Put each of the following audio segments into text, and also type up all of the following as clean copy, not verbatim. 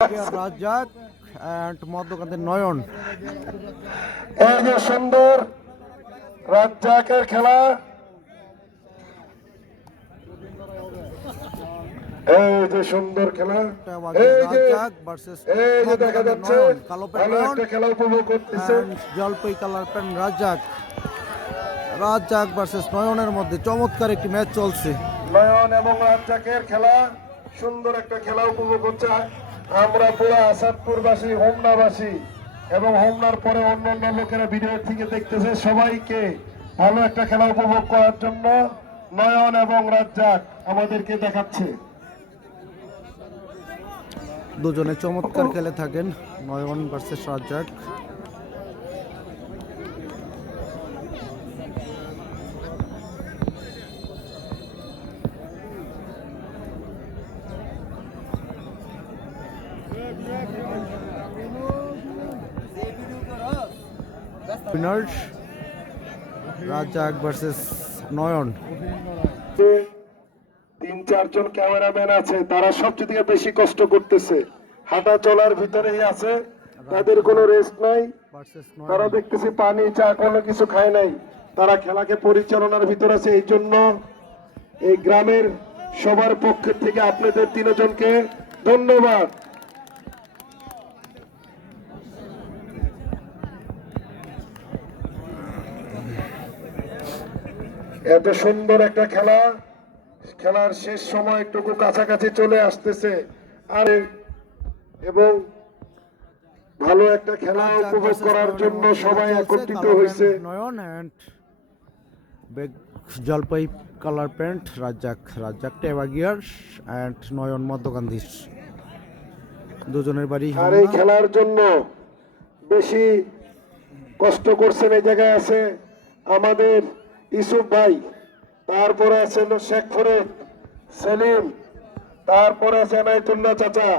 Razzak and মধ্যকান্তের নয়ন। এই যে সুন্দর রাজ্জাকের খেলা, এই যে সুন্দর খেলা, এই যে দেখা যাচ্ছে ভালো একটা খেলা উপভোগ করতেছে। জলপাই colour pant Razzak Razzak versus নয়নের মধ্যে চমৎকার একটি ম্যাচ চলছে। নয়ন এবং রাজ্জাকের খেলা, সুন্দর একটা খেলা উপভোগ করছে। আমরা পুরো আসাদপুরবাসী, হোমনাবাসী এবং হোমনার পরে অন্যান্য লোকেরা ভিডিও থেকে দেখতেছে। সবাইকে ভালো একটা খেলা উপভোগ করার জন্য নয়ন এবং রাজ্জাক আমাদেরকে দেখাচ্ছে। দুজনে চমৎকার খেলে থাকেন, নয়ন ভার্সেস রাজ্জাক। রাজ্জাক ভার্সেস নয়ন। 3-4 জন ক্যামেরাম্যান আছে, তারা সবচেয়ে থেকে বেশি কষ্ট করতেছে। হাঁটা চলার ভিতরেই আছে, তাদের কোনো রেস্ট নাই। তারা দেখতেছি পানি চা কোনো কিছু খায় নাই, তারা খেলাকে পরিচালনার ভিতর আছে। এই জন্য এই গ্রামের সবার পক্ষ থেকে আপনাদের 3 জনকে ধন্যবাদ। এত সুন্দর একটা খেলা, খেলার শেষ সময় একটু কাছাকাছি চলে আসতেছে আর এবং ভালো একটা খেলা উপভোগ করার জন্য সবাই একত্রিত হয়েছে। নয়ন এন্ড জলপাই কালার প্যান্ট রাজ্জাক টেবা গিয়ার এন্ড নয়ন মধ্যকান্দির দুজনের বাড়ি। আর এই খেলার জন্য বেশি কষ্ট করছেন, এই জায়গায় আছে আমাদের ইসুফ ভাই, তারপরে আছে শেখ ফরিদ সেলিম, তারপরে আছে এনায়েতুল্লাহ চাচা,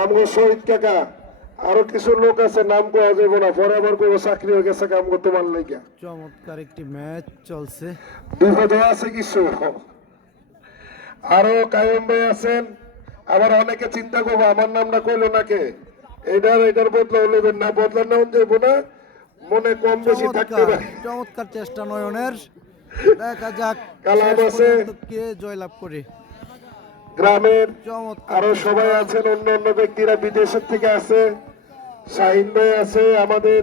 আমগো শহীদ কাকা, আরো কিছু লোক আছে, নাম কোয়া যাবে না, পরে আবার কোনো চাকরি হয়ে গেছে কাম করতে পারলে। চমৎকার একটি ম্যাচ চলছে, বিপদে আছে কিছু। আরো কায়ুম ভাই আছেন, আবার অনেকে চিন্তা করবো আমার নামটা কইলো নাকে, এটার বদলা নেবেন না, বদলা নেওয়া যাবো না, মনে কম বেশি থাকতে পারে। চমৎকার চেষ্টা নয়নের, দেখা যাক কে জয়লাভ করে। গ্রামের আরো সবাই আছেন, অন্য অন্য ব্যক্তিরা বিদেশের থেকে আছে, শাহিন ভাই আছে আমাদের,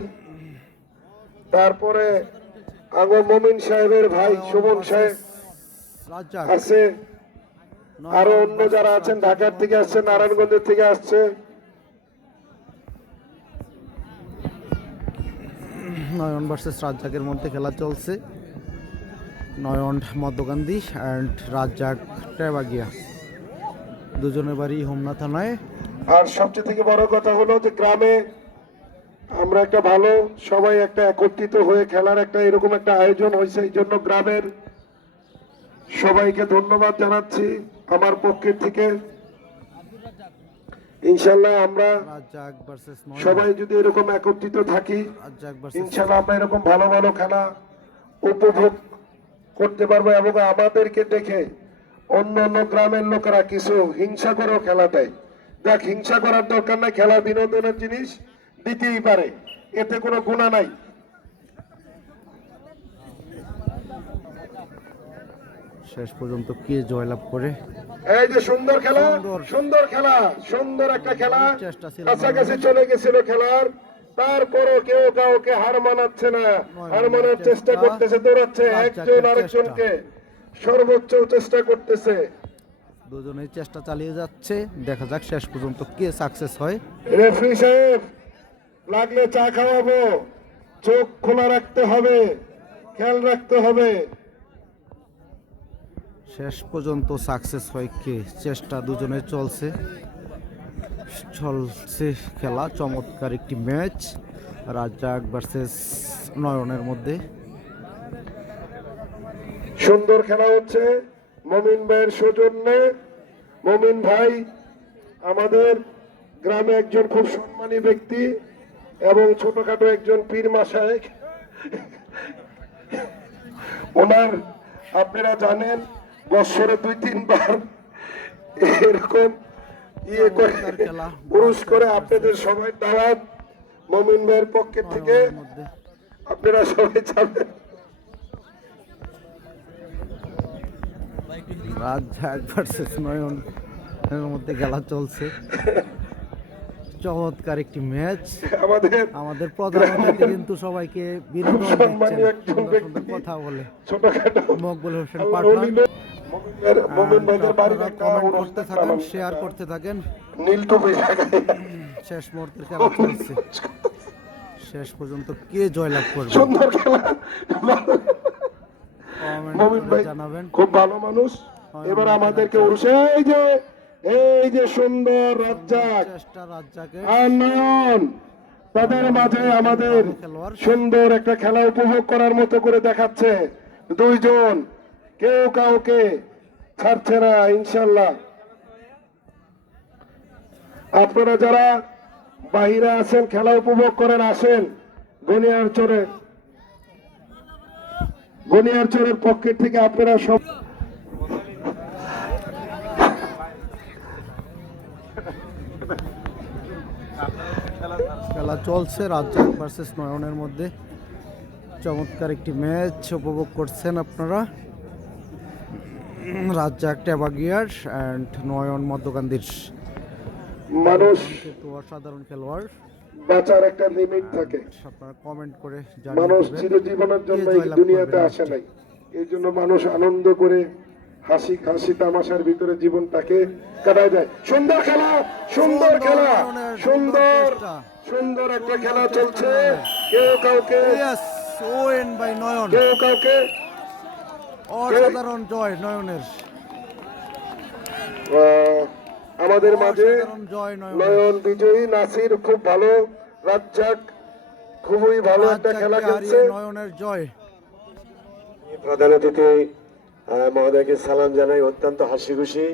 তারপরে আগর মমিন সাহেবের ভাই সুমন সাহেব আছে, আরো অন্য যারা আছেন ঢাকার থেকে আসছে, নারায়ণগঞ্জের থেকে আসছে। নয়ন ভার্সেস রাজ্জাকের মধ্যে খেলা চলছে। নয়ন মধ্যকান্দি এন্ড রাজ্জাক টেবাগিয়া, দুজনের বাড়ি হোমনা থানায়। আর সবচেয়ে থেকে বড় কথা হলো যে গ্রামে আমরা একটা ভালো সবাই একটা একত্রিত হয়ে খেলার একটা এরকম একটা আয়োজন হয়েছে, এই জন্য গ্রামের সবাইকে ধন্যবাদ জানাচ্ছি আমার পক্ষের থেকে। ইনশাল্লাহ আমরা সবাই যদি এরকম একত্রিত থাকি, ইনশাল্লাহ আমরা এরকম ভালো ভালো খেলা উপভোগ করতে পারবো এবং আমাদেরকে দেখে অন্য অন্য গ্রামের লোকেরা কিছু হিংসা করেও খেলা দেয়। দেখ, হিংসা করার দরকার নাই, খেলা বিনোদনের জিনিস, দিতেই পারে, এতে কোনো গুণা নাই। শেষ পর্যন্ত কে জয়লাভ করে। এই যে সুন্দর খেলা, সুন্দর খেলা, সুন্দর একটা খেলা, কাছাকাছি চলে গেছিল খেলার, তারপরও কেউ কাউকে হার মানাচ্ছে না, হার মানার চেষ্টা করতেছে, দৌড়াচ্ছে একজন আরেকজনকে, সর্বোচ্চ চেষ্টা করতেছে। দুজনেই চেষ্টা চালিয়ে যাচ্ছে, দেখা যাক শেষ পর্যন্ত কে সাকসেস হয়। রেফারি সাহেব, লাগলে চা খাওয়াবো, চোখ খোলা রাখতে হবে, খেয়াল রাখতে হবে। শেষ পর্যন্ত সাকসেস হয় কে, চেষ্টা দুজনে চলছে খেলা। চমৎকার একটি ম্যাচ রাজ্জাক ভার্সেস নয়নের মধ্যে। সুন্দর খেলা হচ্ছে মমিন ভাইয়ের সৌজন্যে। মমিন ভাই আমাদের গ্রামে একজন খুব সম্মানী ব্যক্তি এবং ছোটখাটো একজন পীর মাশায়েখ। ওনার আপনারা জানেন বছরে 2-3 বার এরকম ইয়ে করে চমৎকার খেলা। পুরুষ করে আপনাদের সবাই দাওয়াত মমিন ভাইয়ের পক্ষ থেকে নয়নের মধ্যে আপনারা সবাই যাবেন। রাজ্জাক ভার্সেস নয়ন এর মধ্যে খেলা চলছে। চমৎকার একটি ম্যাচ। আমাদের প্রধান অতিথি কিন্তু সবাইকে বিনোদন সম্মানীয় দিচ্ছেন, একজন সুন্দর সুন্দর ব্যক্তি, কথা বলে। ছোটখাটো মকবুল হোসেন আল্লাহর পাঠান। অলি লোক। মমিন ভাইদের বাড়ির আপনারা একটা কমেন্ট অনুষ্ঠান করতে থাকেন, নামানো। শেয়ার করতে থাকেন। নীল টুপি লাগাই শেষ মুহূর্তের খেলা চলছে। শেষ পর্যন্ত কে জয়লাভ করবে সুন্দর খেলা। কমেন্ট মমিন করে ভাই জানাবেন। খুব ভালো মানুষ। এবার আমাদেরকে এই যে সুন্দর রাজ্জাক চেষ্টা রাজ্জাকের। আর নয়ন, তাদের মাঝে আমাদের সুন্দর একটা খেলা উপভোগ করার মতো করে দেখাচ্ছে। দুইজন কেউ কাউকে ছাড়ছে না ইনশাল্লাহ। আপনারা যারা বাহিরে আছেন খেলা উপভোগ করেন, আসেন গনিয়ারচরের পক্ষের থেকে আপনারা সব খেলা চলছে রাজ্জাক ভার্সেস নয়নের মধ্যে। চমৎকার একটি ম্যাচ উপভোগ করছেন আপনারা। রাজ্জাক টেবাগিয়ার অ্যান্ড নয়ন মধ্যকান্দির মানুষ কিন্তু অসাধারণ খেলোয়াড়। বাঁচার একটা লিমিট থাকে। আপনারা কমেন্ট করে মানুষ জানিয়ে দিবেন চিরজীবনের জন্য কে এই জয়লাভ দুনিয়াতে করবে আসে ম্যাচটি। নাই। এই জন্য মানুষ আনন্দ করে হাসি তামাশার ভিতরে জীবনটাকে কাটায় যায়। সুন্দর খেলা, সুন্দর খেলা, সুন্দর সুন্দর একটা খেলা চলছে। কেউ কাউকে Yes, win by নয়ন। কেউ কাউকে অসাধারণ জয় নয়নের। আমাদের মাঝে অসাধারণ জয় নয়নের। নয়ন বিজয়ী, নাসির খুব ভালো, রাজ্জাক খুবই ভালো একটা খেলা রাজ্জাককে খেলছে। হারিয়ে নয়নের জয়। প্রধান অতিথি মহোদয়কে সালাম জানাই। অত্যন্ত হাসি খুশি